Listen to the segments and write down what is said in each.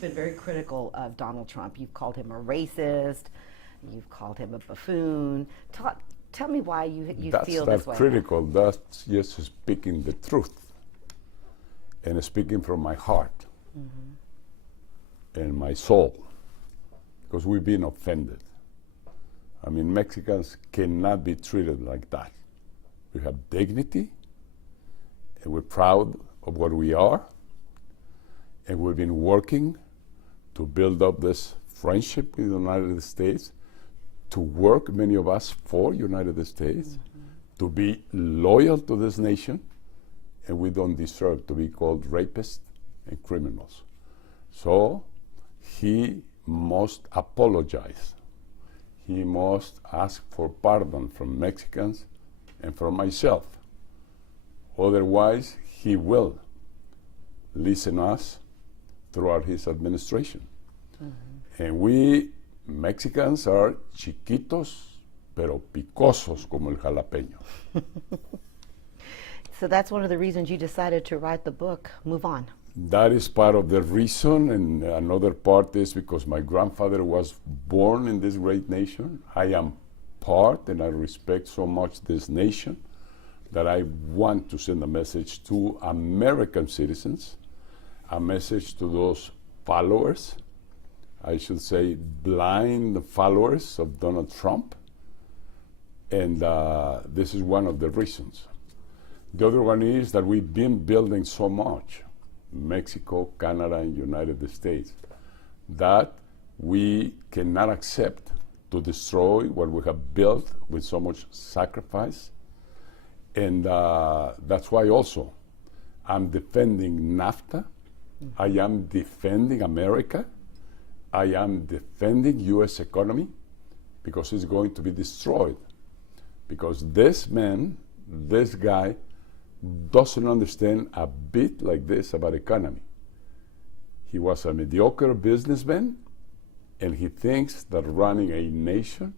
you've been very critical of Donald Trump. You've called him a racist. You've called him a buffoon. Tell me why you feel this way. That's not critical. That's just speaking the truth and speaking from my heart and my soul, because we've been offended. I mean, Mexicans cannot be treated like that. We have dignity, and we're proud of what we are, and we've been working to build up this friendship with the United States, to work, many of us, for United States, to be loyal to this nation, and we don't deserve to be called rapists and criminals. So he must apologize. He must ask for pardon from Mexicans and from myself. Otherwise, he will listen us throughout his administration. And we Mexicans are chiquitos, pero picosos como el jalapeño. So that's one of the reasons you decided to write the book, Move On. That is part of the reason, and another part is because my grandfather was born in this great nation. I am part, and I respect so much this nation, that I want to send a message to American citizens, a message to those followers, I should say blind followers of Donald Trump, and this is one of the reasons. The other one is that we've been building so much, Mexico, Canada, and United States, that we cannot accept to destroy what we have built with so much sacrifice. And that's why also I'm defending NAFTA. I am defending America. I am defending U.S. economy, because it's going to be destroyed. Because this man, this guy, doesn't understand a bit like this about economy. He was a mediocre businessman, and he thinks that running a nation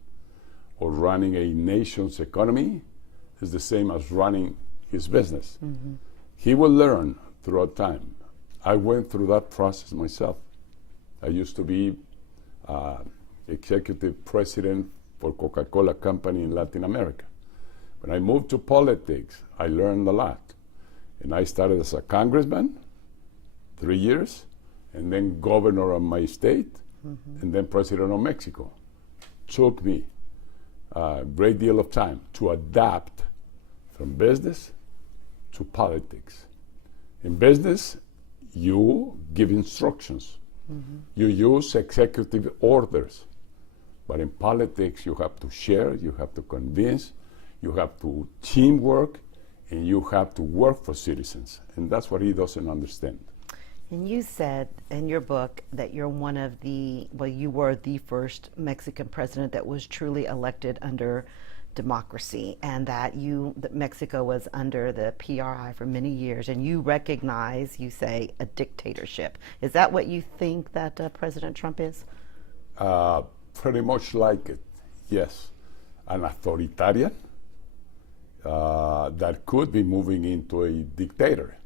or running a nation's economy is the same as running his business. He will learn throughout time. I went through that process myself. I used to be executive president for Coca-Cola Company in Latin America. When I moved to politics, I learned a lot. And I started as a congressman, 3 years, and then governor of my state, and then president of Mexico. Took me a great deal of time to adapt from business to politics. In business, you give instructions. You use executive orders. But in politics, you have to share, you have to convince, you have to teamwork, and you have to work for citizens. And that's what he doesn't understand. And you said in your book that you're one of the, well, you were the first Mexican president that was truly elected under democracy, and that Mexico was under the PRI for many years, and you recognize, you say, a dictatorship. Is that what you think that President Trump is? Pretty much like it, yes. An authoritarian that could be moving into a dictator,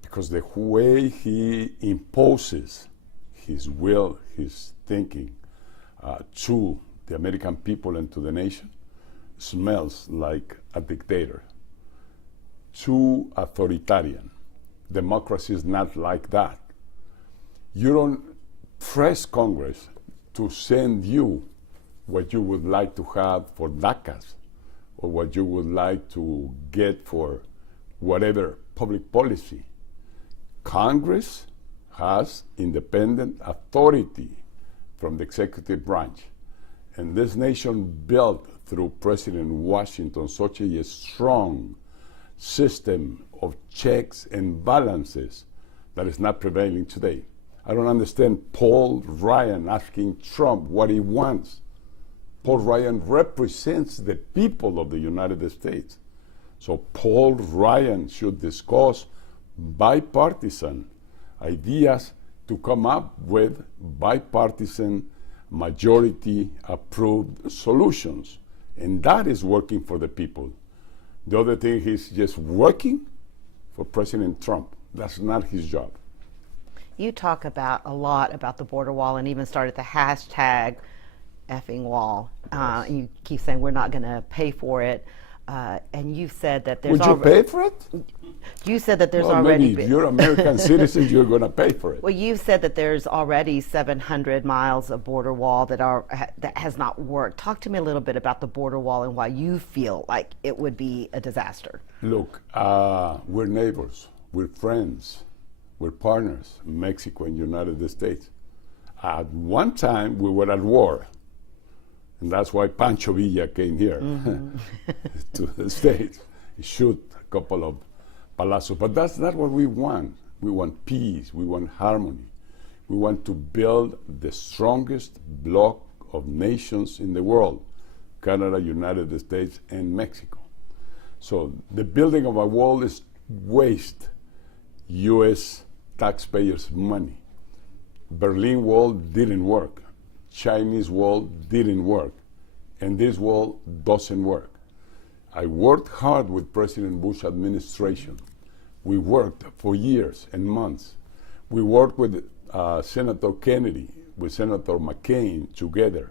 because the way he imposes his will, his thinking to the American people and to the nation smells like a dictator. Too authoritarian. Democracy is not like that. You don't press Congress to send you what you would like to have for DACAs, or what you would like to get for whatever public policy. Congress has independent authority from the executive branch. And this nation built through President Washington such a strong system of checks and balances that is not prevailing today. I don't understand Paul Ryan asking Trump what he wants. Paul Ryan represents the people of the United States. So Paul Ryan should discuss bipartisan ideas to come up with bipartisan majority approved solutions. And that is working for the people. The other thing, he's just working for President Trump. That's not his job. You talk about a lot about the border wall and even started the hashtag effing wall. Yes. And you keep saying we're not going to pay for it. And you've said that there's Would you pay for it? You said that there's Well, already maybe if you're American citizens, you're going to pay for it. well, you've said that there's already 700 miles of border wall that has not worked. Talk to me a little bit about the border wall and why you feel like it would be a disaster. Look, we're neighbors, we're friends, we're partners, Mexico and United States. At one time, we were at war. And that's why Pancho Villa came here to the States. He shoot a couple of palazos. But that's not what we want. We want peace. We want harmony. We want to build the strongest bloc of nations in the world, Canada, United States, and Mexico. So the building of a wall is waste U.S. taxpayers' money. Berlin Wall didn't work. Chinese wall didn't work. And this wall doesn't work. I worked hard with President Bush administration. We worked for years and months. We worked with Senator Kennedy, with Senator McCain together.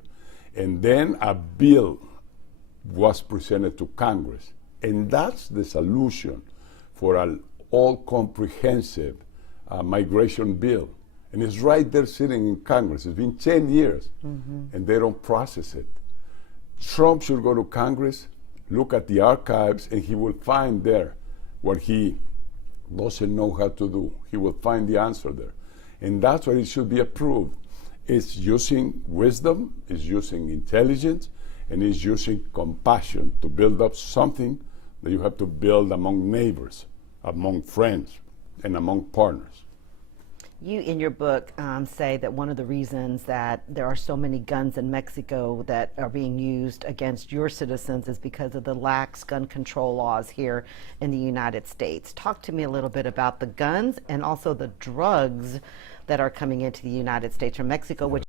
And then a bill was presented to Congress. And that's the solution for an all-comprehensive migration bill. And it's right there sitting in Congress. It's been 10 years, and they don't process it. Trump should go to Congress, look at the archives, and he will find there what he doesn't know how to do. He will find the answer there. And that's why it should be approved. It's using wisdom, it's using intelligence, and it's using compassion to build up something that you have to build among neighbors, among friends, and among partners. You, in your book, say that one of the reasons that there are so many guns in Mexico that are being used against your citizens is because of the lax gun control laws here in the United States. Talk to me a little bit about the guns and also the drugs that are coming into the United States from Mexico, which